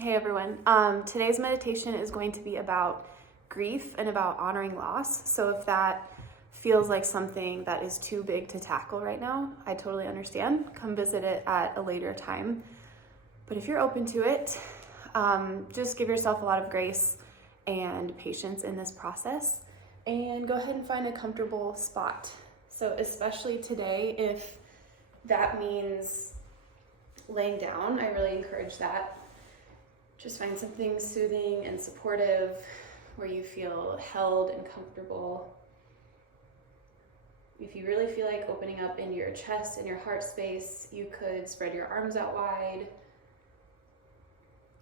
Hey everyone. Today's meditation is going to be about grief and about honoring loss. So if that feels like something that is too big to tackle right now, I totally understand. Come visit it at a later time. But if you're open to it, just give yourself a lot of grace and patience in this process and go ahead and find a comfortable spot. So especially today, if that means laying down, I really encourage that. Just find something soothing and supportive where you feel held and comfortable. If you really feel like opening up in your chest and your heart space, you could spread your arms out wide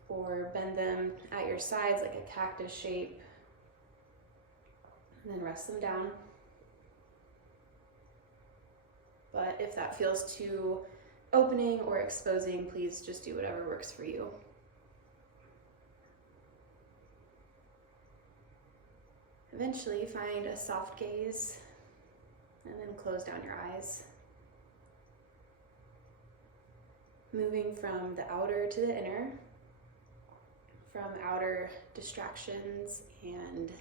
or bend them at your sides like a cactus shape, and then rest them down. But if that feels too opening or exposing, please just do whatever works for you. Eventually find a soft gaze and then close down your eyes. Moving from the outer to the inner, from outer distractions and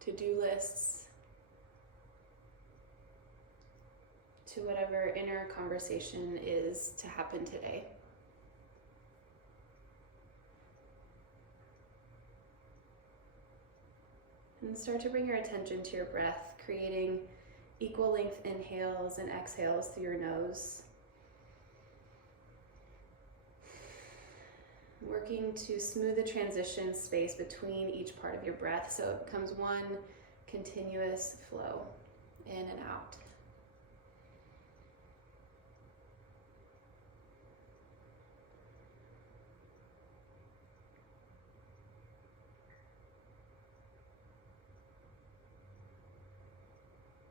to-do lists to whatever inner conversation is to happen today. And start to bring your attention to your breath, creating equal length inhales and exhales through your nose. Working to smooth the transition space between each part of your breath so it becomes one continuous flow in and out.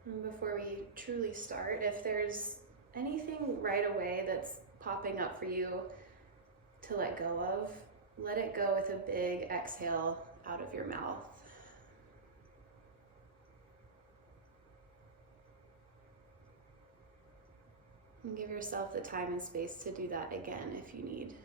And before we truly start, if there's anything right away that's popping up for you to let go of, let it go with a big exhale out of your mouth. And give yourself the time and space to do that again if you need.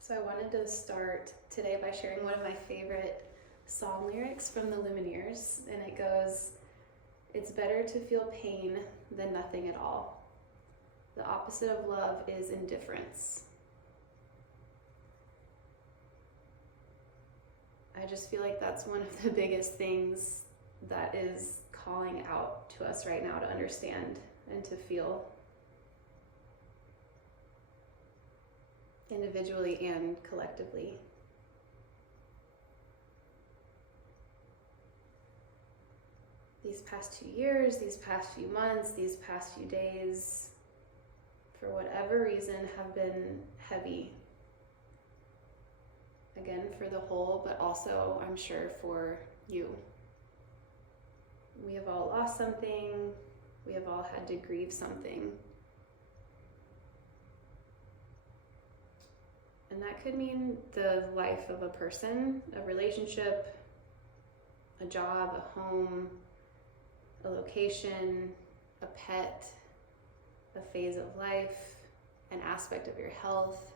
So I wanted to start today by sharing one of my favorite song lyrics from the Lumineers, and it goes, "It's better to feel pain than nothing at all. The opposite of love is indifference." I just feel like that's one of the biggest things that is calling out to us right now to understand and to feel. Individually and collectively. These past 2 years, these past few months, these past few days, for whatever reason, have been heavy. Again, for the whole, but also, I'm sure, for you. We have all lost something. We have all had to grieve something. And that could mean the life of a person, a relationship, a job, a home, a location, a pet, a phase of life, an aspect of your health,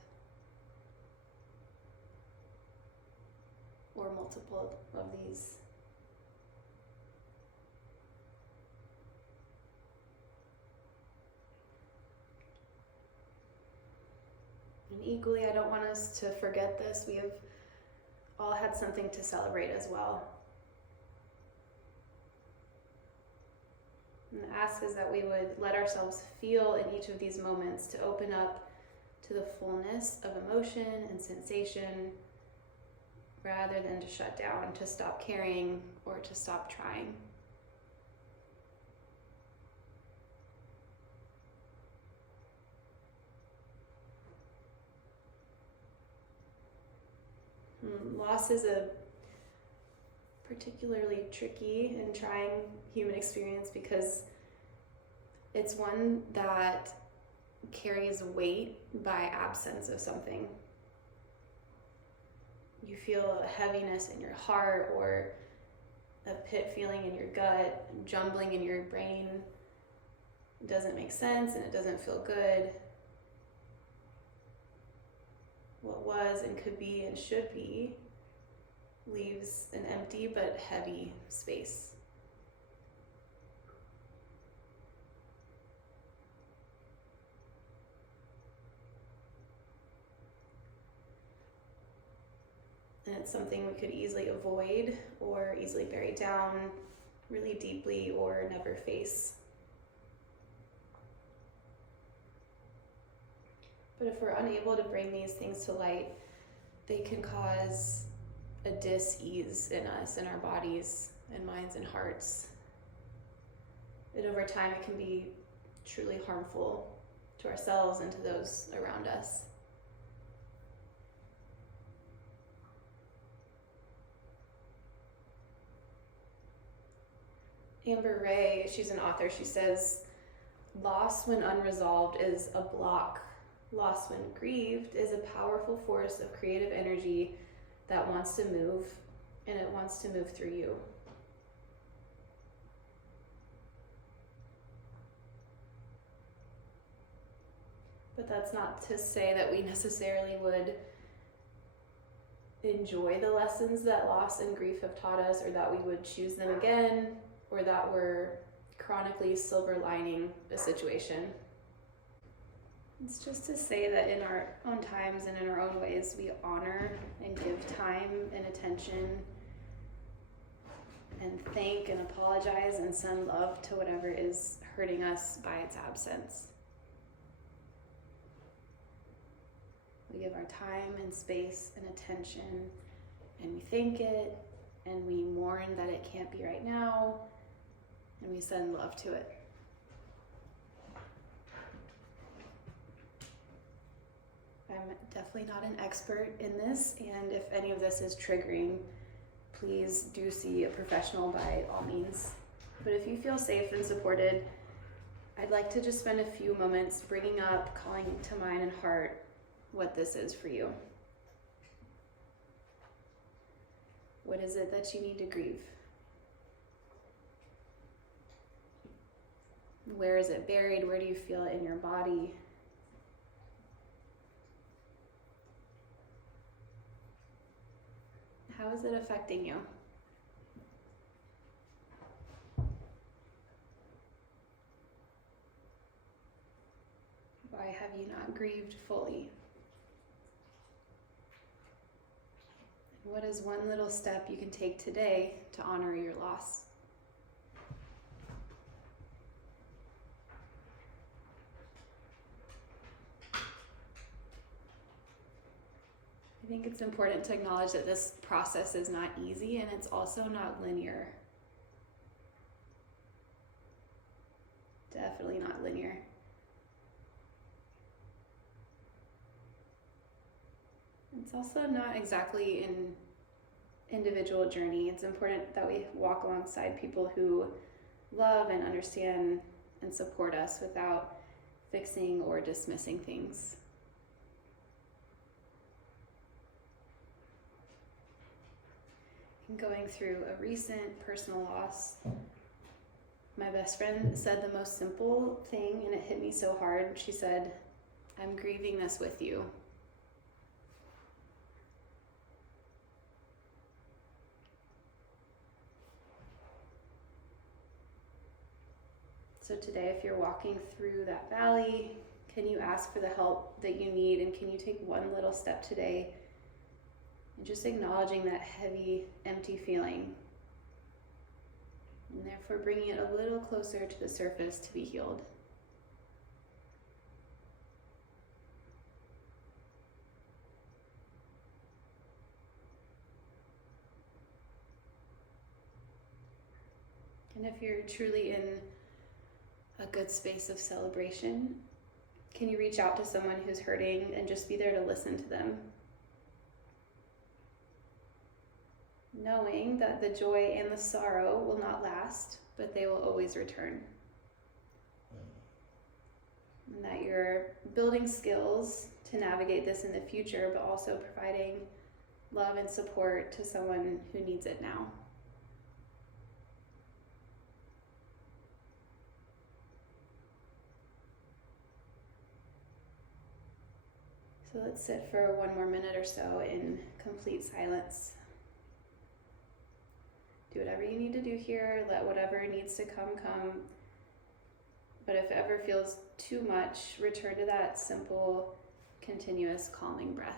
or multiple of these. And equally, I don't want us to forget this. We have all had something to celebrate as well. And the ask is that we would let ourselves feel in each of these moments, to open up to the fullness of emotion and sensation, rather than to shut down, to stop caring, or to stop trying. Loss is a particularly tricky and trying human experience because it's one that carries weight by absence of something. You feel a heaviness in your heart, or a pit feeling in your gut, jumbling in your brain. It doesn't make sense and it doesn't feel good. What was and could be and should be leaves an empty but heavy space. And it's something we could easily avoid or easily bury down really deeply or never face. But if we're unable to bring these things to light, they can cause a dis-ease in us, in our bodies and minds and hearts. And over time, it can be truly harmful to ourselves and to those around us. Amber Ray, she's an author, she says, loss when unresolved is a block. Loss when grieved is a powerful force of creative energy that wants to move, and it wants to move through you. But that's not to say that we necessarily would enjoy the lessons that loss and grief have taught us, or that we would choose them again, or that we're chronically silver lining a situation. It's just to say that in our own times and in our own ways, we honor and give time and attention and thank and apologize and send love to whatever is hurting us by its absence. We give our time and space and attention, and we thank it, and we mourn that it can't be right now, and we send love to it. I'm definitely not an expert in this, and if any of this is triggering, please do see a professional by all means. But if you feel safe and supported, I'd like to just spend a few moments bringing up, calling to mind and heart what this is for you. What is it that you need to grieve? Where is it buried? Where do you feel it in your body? How is it affecting you? Why have you not grieved fully? What is one little step you can take today to honor your loss? I think it's important to acknowledge that this process is not easy, and it's also not linear. Definitely not linear. It's also not exactly an individual journey. It's important that we walk alongside people who love and understand and support us without fixing or dismissing things. Going through a recent personal loss, my best friend said the most simple thing, and it hit me so hard. She said, "I'm grieving this with you." So today, if you're walking through that valley, can you ask for the help that you need, and can you take one little step today and just acknowledging that heavy, empty feeling, and therefore bringing it a little closer to the surface to be healed. And if you're truly in a good space of celebration, can you reach out to someone who's hurting and just be there to listen to them? Knowing that the joy and the sorrow will not last, but they will always return. And that you're building skills to navigate this in the future, but also providing love and support to someone who needs it now. So let's sit for 1 more minute or so in complete silence. Do whatever you need to do here. Let whatever needs to come, come. But if it ever feels too much, return to that simple, continuous, calming breath.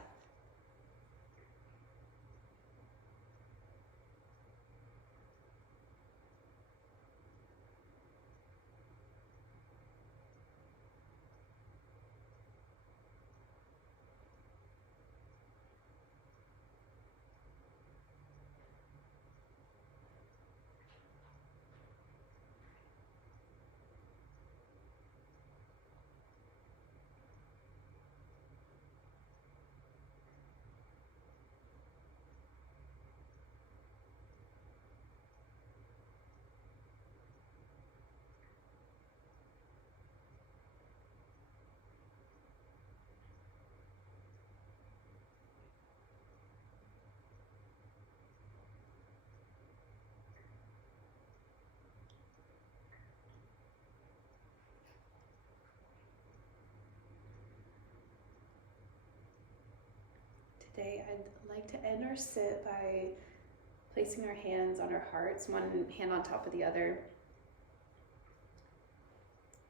Today, I'd like to end our sit by placing our hands on our hearts, one hand on top of the other.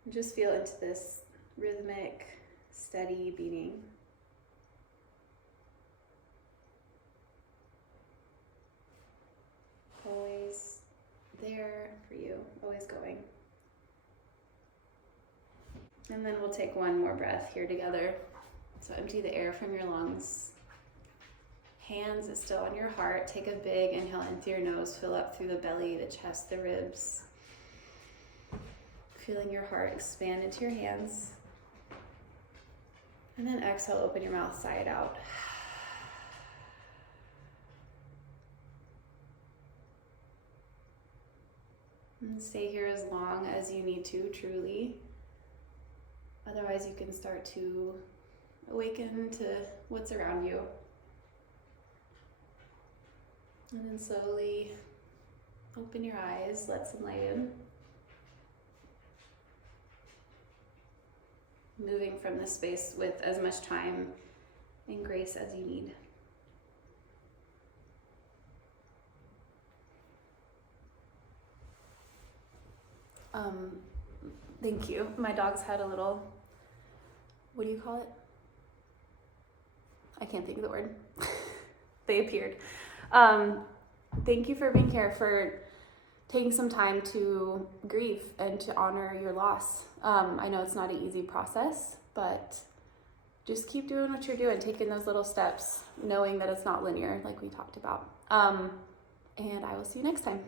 And just feel into this rhythmic, steady beating. Always there for you, always going. And then we'll take one more breath here together. So empty the air from your lungs. Hands is still on your heart. Take a big inhale in through your nose. Fill up through the belly, the chest, the ribs. Feeling your heart expand into your hands. And then exhale, open your mouth, sigh it out. And stay here as long as you need to, truly. Otherwise, you can start to awaken to what's around you. And then slowly open your eyes, let some light in. Moving from this space with as much time and grace as you need. Thank you. My dogs had a little, what do you call it? I can't think of the word. They appeared. Thank you for being here, for taking some time to grieve and to honor your loss. I know it's not an easy process, but just keep doing what you're doing, taking those little steps, knowing that it's not linear like we talked about. And I will see you next time.